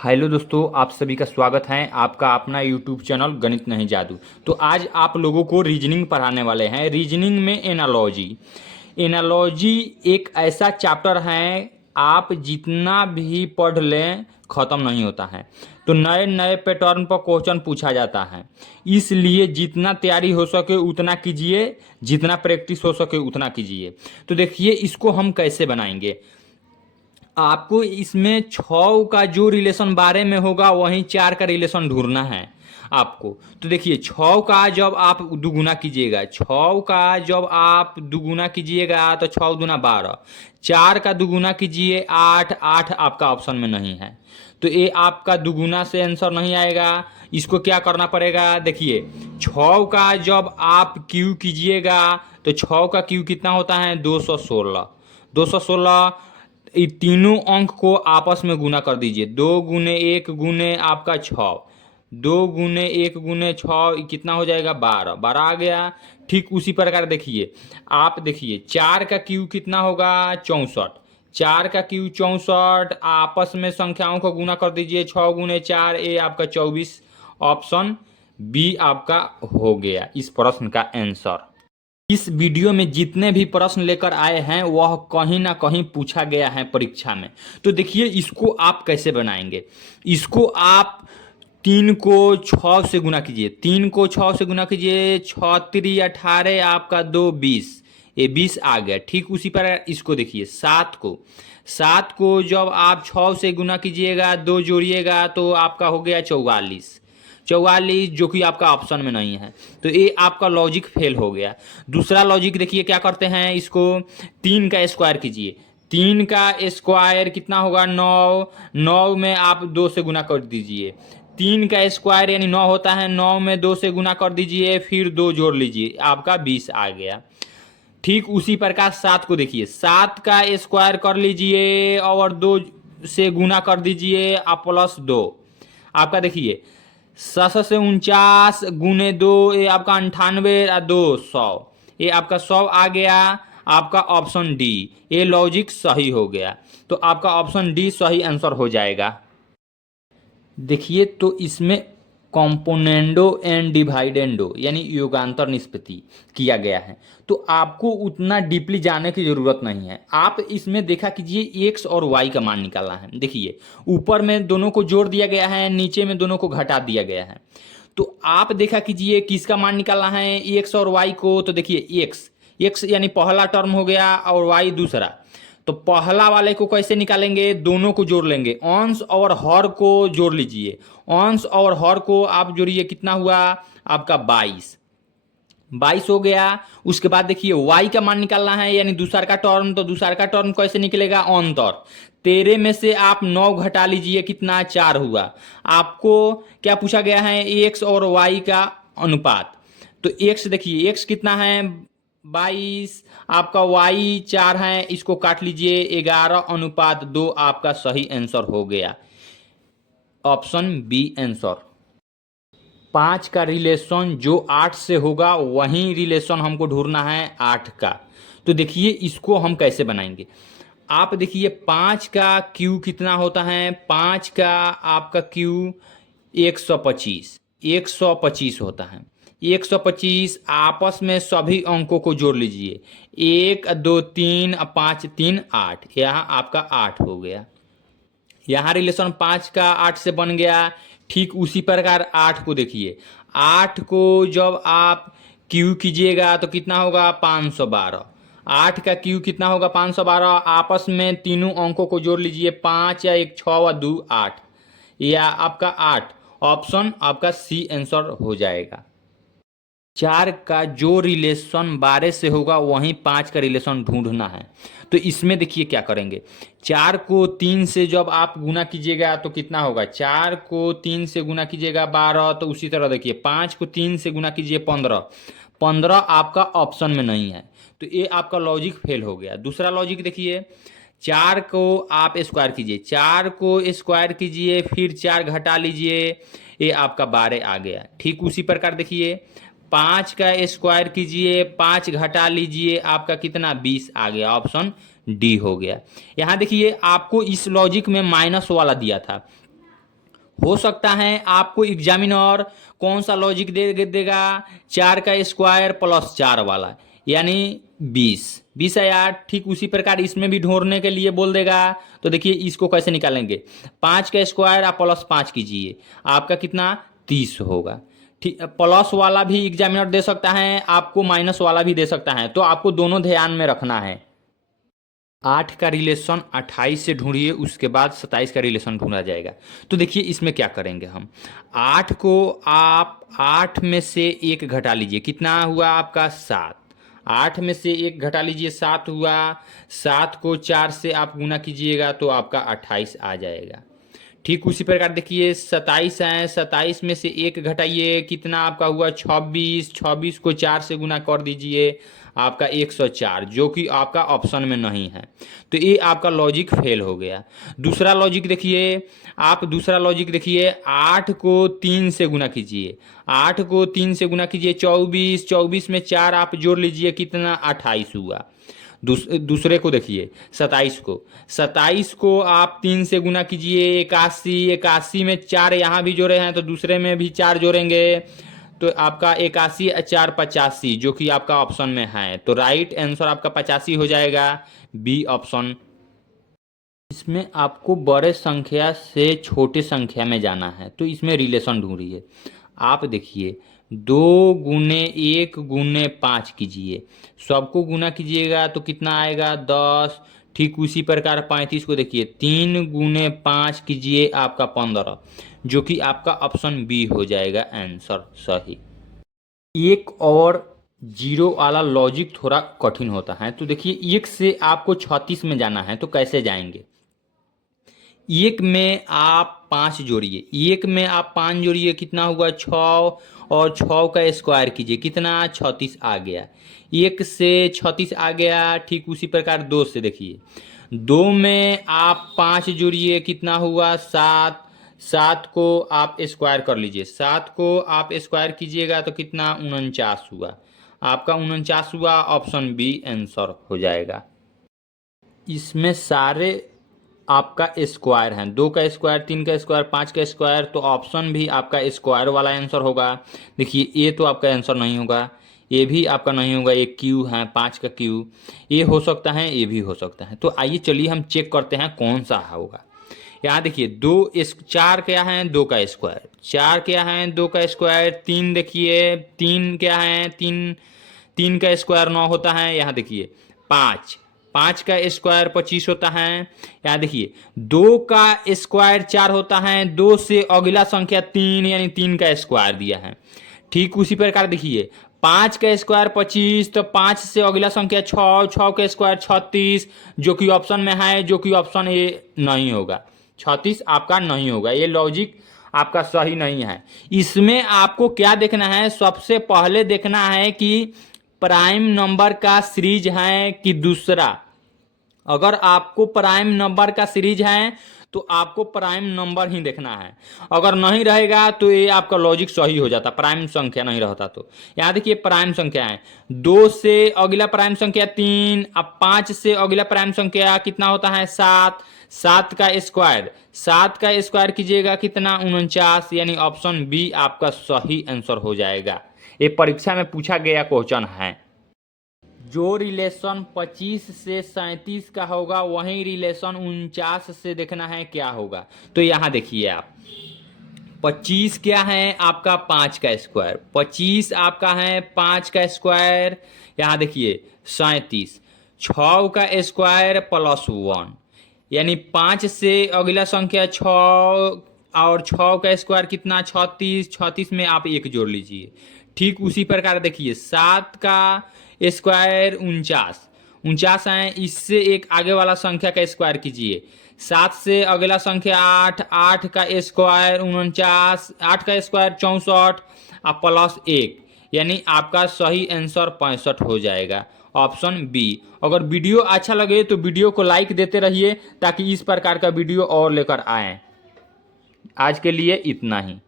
Hello दोस्तों, आप सभी का स्वागत है आपका अपना यूट्यूब चैनल गणित नहीं जादू। तो आज आप लोगों को रीजनिंग पढ़ाने वाले हैं। रीजनिंग में एनालॉजी। एनालॉजी एक ऐसा चैप्टर है, आप जितना भी पढ़ लें ख़त्म नहीं होता है। तो नए नए पैटर्न पर क्वेश्चन पूछा जाता है, इसलिए जितना तैयारी हो सके उतना कीजिए, जितना प्रैक्टिस हो सके उतना कीजिए। तो देखिए इसको हम कैसे बनाएंगे। आपको इसमें 6 का जो रिलेशन 12 में होगा वहीं 4 का रिलेशन ढूंढना है आपको। तो देखिए 6 का जब आप दुगुना कीजिएगा, 6 का जब आप दुगुना कीजिएगा तो 6 दूना 12, 4 का दुगुना कीजिए 8, 8 आपका ऑप्शन में नहीं है। तो ये आपका दुगुना से आंसर नहीं आएगा। इसको क्या करना पड़ेगा, देखिए 6 का जब आप क्यू कीजिएगा तो 6 का क्यू कितना होता है 216। 216 ये तीनों अंक को आपस में गुना कर दीजिए। 2 गुने 1 गुने आपका 6, 2 गुने 1 गुने 6 कितना हो जाएगा 12, 12 आ गया। ठीक उसी प्रकार देखिए, आप देखिए 4 का क्यू कितना होगा 64, 4 का क्यू 64, आपस में संख्याओं को गुना कर दीजिए 6 गुने 4, ये आपका 24। ऑप्शन बी आपका हो गया इस प्रश्न का आंसर। इस वीडियो में जितने भी प्रश्न लेकर आए हैं वह कहीं ना कहीं पूछा गया है परीक्षा में। तो देखिए इसको आप कैसे बनाएंगे। इसको आप 3 को 6 से गुना कीजिए, 3 को 6 से गुना कीजिए, 6 3 18 आपका 2 20, ये 20 आ गया। ठीक उसी पर इसको देखिए 7 को जब आप 6 से गुना कीजिएगा, 2 जोड़िएगा तो आपका हो गया 44, 44 जो कि आपका ऑप्शन में नहीं है। तो ये आपका लॉजिक फेल हो गया। दूसरा लॉजिक देखिए क्या करते हैं, इसको 3 का स्क्वायर कीजिए, 3 का स्क्वायर कितना होगा 9, 9 में आप 2 से गुना कर दीजिए। 3 का स्क्वायर यानी 9 होता है, 9 में 2 से गुना कर दीजिए, फिर 2 जोड़ लीजिए, आपका 20 आ गया। ठीक उसी प्रकार 7 को देखिए, 7 का स्क्वायर कर लीजिए और 2 से गुना कर दीजिए आप प्लस 2, आपका देखिए 7 से 49 गुने 2, ये आपका 98 और 200, ये आपका 100 आ गया। आपका ऑप्शन डी ये लॉजिक सही हो गया। तो आपका ऑप्शन डी सही आंसर हो जाएगा। देखिए तो इसमें कॉम्पोनेंडो एंड डिवाइडेंडो यानी योगांतर निष्पत्ति किया गया है। तो आपको उतना डीपली जाने की ज़रूरत नहीं है। आप इसमें देखा कीजिए एक्स और वाई का मान निकालना है। देखिए ऊपर में दोनों को जोड़ दिया गया है, नीचे में दोनों को घटा दिया गया है। तो आप देखा कीजिए किसका मान निकालना है एक्स और वाई को। तो देखिए एक्स, एक्स यानी पहला टर्म हो गया और वाई दूसरा। तो पहला वाले को कैसे निकालेंगे, दोनों को जोड़ लेंगे, अंश और हर को जोड़ लीजिए। अंश और हर को आप जोड़िए, कितना हुआ आपका 22, 22 हो गया। उसके बाद देखिए y का मान निकालना है यानी दूसरा का टर्म। तो दूसरा का टर्म कैसे निकलेगा, अंतर। 13 में से आप 9 घटा लीजिए, कितना 4 हुआ। आपको क्या पूछा गया है, x और y का अनुपात। तो x देखिए x कितना है 22, आपका y 4 है, इसको काट लीजिए, 11:2 आपका सही आंसर हो गया। Option B answer. 5 का रिलेशन जो 8 से होगा वही रिलेशन हमको ढूंढना है 8 का। तो देखिए इसको हम कैसे बनाएंगे। आप देखिए 5 का क्यू कितना होता है, 5 का आपका क्यू 125, 125 होता है। 125 आपस में सभी अंकों को जोड़ लीजिए, 1 2 3 5 3 8, यहाँ आपका 8 हो गया। यहाँ रिलेशन 5 का 8 से बन गया। ठीक उसी प्रकार 8 को देखिए, 8 को जब आप क्यू कीजिएगा तो कितना होगा 512, 8 का क्यू कितना होगा 512। आपस में तीनों अंकों को जोड़ लीजिए, 5 या 1 6 व 2 8, या आपका 8। ऑप्शन आपका सी आंसर हो जाएगा। 4 का जो रिलेशन 12 से होगा वहीं 5 का रिलेशन ढूंढना है। तो इसमें देखिए क्या करेंगे, 4 को 3 से जब आप गुना कीजिएगा तो कितना होगा, 4 को 3 से गुना कीजिएगा 12। तो उसी तरह देखिए 5 को 3 से गुना कीजिए 15, 15 आपका ऑप्शन में नहीं है। तो ये आपका लॉजिक फेल हो गया। दूसरा लॉजिक देखिए, 4 को आप स्क्वायर कीजिए, 4 को स्क्वायर कीजिए, फिर 4 घटा लीजिए, ये आपका 12 आ गया। ठीक उसी प्रकार देखिए 5 का स्क्वायर कीजिए, 5 घटा लीजिए, आपका कितना 20 आ गया। ऑप्शन डी हो गया। यहाँ देखिए आपको इस लॉजिक में माइनस वाला दिया था, हो सकता है आपको एग्जामिनर कौन सा लॉजिक दे देगा, 4 का स्क्वायर प्लस 4 वाला, यानी 20 आया। ठीक उसी प्रकार इसमें भी ढूंढने के लिए बोल देगा। तो देखिए इसको कैसे निकालेंगे, 5 का स्क्वायर आप प्लस 5 कीजिए, आपका कितना 30 होगा। ठीक, प्लस वाला भी एग्जामिनर दे सकता है आपको, माइनस वाला भी दे सकता है, तो आपको दोनों ध्यान में रखना है। 8 का रिलेशन 28 से ढूंढिए, उसके बाद 27 का रिलेशन ढूंढा जाएगा। तो देखिए इसमें क्या करेंगे हम, 8 को आप 8 में से 1 घटा लीजिए, कितना हुआ आपका 7। 8 में से 1 घटा लीजिए, 7 हुआ। 7 को 4 से आप गुना कीजिएगा तो आपका 28 आ जाएगा। ठीक उसी प्रकार देखिए 27 है, 27 में से 1 घटाइए, कितना आपका हुआ 26। 26 को 4 से गुना कर दीजिए, आपका 104, जो कि आपका ऑप्शन में नहीं है। तो ये आपका लॉजिक फेल हो गया। दूसरा लॉजिक देखिए, आप दूसरा लॉजिक देखिए, 8 को 3 से गुना कीजिए, 8 को 3 से गुना कीजिए 24। 24 में 4 आप जोड़ लीजिए, कितना 28 हुआ। दूसरे को देखिए 27 को आप 3 से गुना कीजिए, 81। 81 में 4 यहाँ भी जोड़े हैं तो दूसरे में भी 4 जोड़ेंगे, तो आपका 81 4 85, जो कि आपका ऑप्शन में है। तो राइट आंसर आपका 85 हो जाएगा, बी ऑप्शन। इसमें आपको बड़े संख्या से छोटे संख्या में जाना है, तो इसमें रिलेशन ढूंढिए। आप देखिए 2 गुने 1 गुने 5 कीजिए, सबको गुना कीजिएगा तो कितना आएगा 10। ठीक उसी प्रकार 35 को देखिए, 3 गुने 5 कीजिए, आपका 15, जो कि आपका ऑप्शन बी हो जाएगा आंसर सही। एक और जीरो वाला लॉजिक थोड़ा कठिन होता है। तो देखिए 1 से आपको 36 में जाना है, तो कैसे जाएंगे। 1 में आप 5 जोड़िए, 1 में आप 5 जोड़िए, कितना हुआ 6, और 6 का स्क्वायर कीजिए, कितना 36 आ गया। 1 से 36 आ गया। ठीक उसी प्रकार 2 से देखिए, 2 में आप 5 जोड़िए, कितना हुआ 7। 7 को आप स्क्वायर कर लीजिए, 7 को आप स्क्वायर कीजिएगा तो कितना 49 हुआ, आपका 49 हुआ। ऑप्शन बी आंसर हो जाएगा। इसमें सारे आपका स्क्वायर है, 2 का स्क्वायर, 3 का स्क्वायर, 5 का स्क्वायर, तो ऑप्शन भी आपका स्क्वायर वाला आंसर होगा। देखिए ये तो आपका आंसर नहीं होगा, ये भी आपका नहीं होगा, ये क्यू है 5 का क्यू, ये हो सकता है, ये भी हो सकता है। तो आइए चलिए हम चेक करते हैं कौन सा होगा। यहाँ देखिए 4 क्या है 2 का स्क्वायर, 4 क्या है 2 का स्क्वायर। 3 देखिए 3 क्या है 3 का स्क्वायर 9 होता है। यहाँ देखिए 5 का स्क्वायर 25 होता है। यहाँ देखिए 2 का स्क्वायर 4 होता है, 2 से अगला संख्या 3, यानी 3 का स्क्वायर दिया है। ठीक उसी प्रकार देखिए 5 का स्क्वायर 25, तो 5 से अगला संख्या 6, 6 का स्क्वायर 36, जो कि ऑप्शन में है, जो कि ऑप्शन ए नहीं होगा। 36 आपका नहीं होगा, ये लॉजिक आपका सही नहीं है। इसमें आपको क्या देखना है, सबसे पहले देखना है कि प्राइम नंबर का सीरीज है कि दूसरा। अगर आपको प्राइम नंबर का सीरीज है तो आपको प्राइम नंबर ही देखना है, अगर नहीं रहेगा तो ये आपका लॉजिक सही हो जाता, प्राइम संख्या नहीं रहता। तो यहाँ देखिए प्राइम संख्या है, 2 से अगला प्राइम संख्या 3, अब 5 से अगला प्राइम संख्या कितना होता है 7। 7 का स्क्वायर, 7 का स्क्वायर कीजिएगा, कितना 49, यानी ऑप्शन बी आपका सही आंसर हो जाएगा। ये परीक्षा में पूछा गया क्वेश्चन है। जो रिलेशन 25 से 37 का होगा वही रिलेशन 49 से देखना है क्या होगा। तो यहाँ देखिए आप 25 क्या है आपका 5 का स्क्वायर, 25 आपका है 5 का स्क्वायर। यहाँ देखिए 37, 6 का स्क्वायर प्लस 1, यानी 5 से अगला संख्या 6, और 6 का स्क्वायर कितना 36। 36 में आप 1 जोड़ लीजिए। ठीक उसी प्रकार देखिए 7 का स्क्वायर 49 है, इससे एक आगे वाला संख्या का स्क्वायर कीजिए। 7 से अगला संख्या 8, 8 का स्क्वायर 49, 8 का स्क्वायर 64 और प्लस 1, यानी आपका सही आंसर 65 हो जाएगा, ऑप्शन बी। अगर वीडियो अच्छा लगे तो वीडियो को लाइक देते रहिए ताकि इस प्रकार का वीडियो और लेकर आएँ। आज के लिए इतना ही।